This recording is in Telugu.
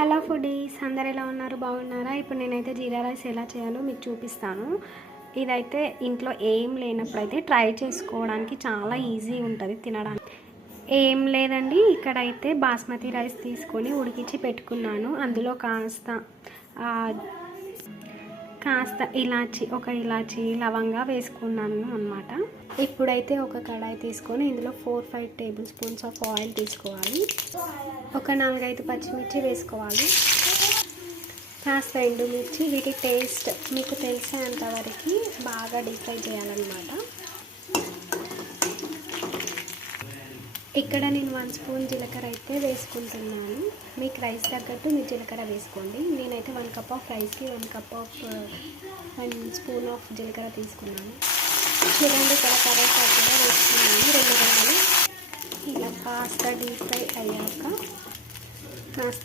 హలో ఫుడీస్, అందరు ఎలా ఉన్నారు? బాగున్నారా? ఇప్పుడు నేనైతే జీరా రైస్ ఎలా చేయాలో మీకు చూపిస్తాను. ఇదైతే ఇంట్లో ఏం లేనప్పుడు అయితే ట్రై చేసుకోవడానికి చాలా ఈజీ ఉంటుంది తినడానికి. ఏం లేదండి, ఇక్కడైతే బాస్మతి రైస్ తీసుకొని ఉడికించి పెట్టుకున్నాను. అందులో కాస్త ఒక ఇలాచి లవంగా వేసుకున్నాను అన్నమాట. ఇప్పుడైతే ఒక కడాయి తీసుకొని ఇందులో 4-5 టేబుల్ స్పూన్స్ ఆఫ్ ఆయిల్ తీసుకోవాలి. ఒక 4-5 పచ్చిమిర్చి వేసుకోవాలి. కాస్త ఎండుమిర్చి. వీటి టేస్ట్ మీకు తెలిసేంతవరకు బాగా డీప్ ఫ్రై చేయాలన్నమాట. ఇక్కడ నేను 1 స్పూన్ జీలకర్ర అయితే వేసుకుంటున్నాను. మీకు రైస్ తగ్గట్టు మీరు జీలకర్ర వేసుకోండి. నేనైతే 1 కప్ ఆఫ్ రైస్కి 1 స్పూన్ ఆఫ్ జీలకర్ర తీసుకున్నాను. చూడండి, ఇక్కడ కరేపాకు కూడా వేసుకున్నాను. 2 గ్రాములు. ఇలా కాస్త డీప్ ఫ్రై అయ్యాక కాస్త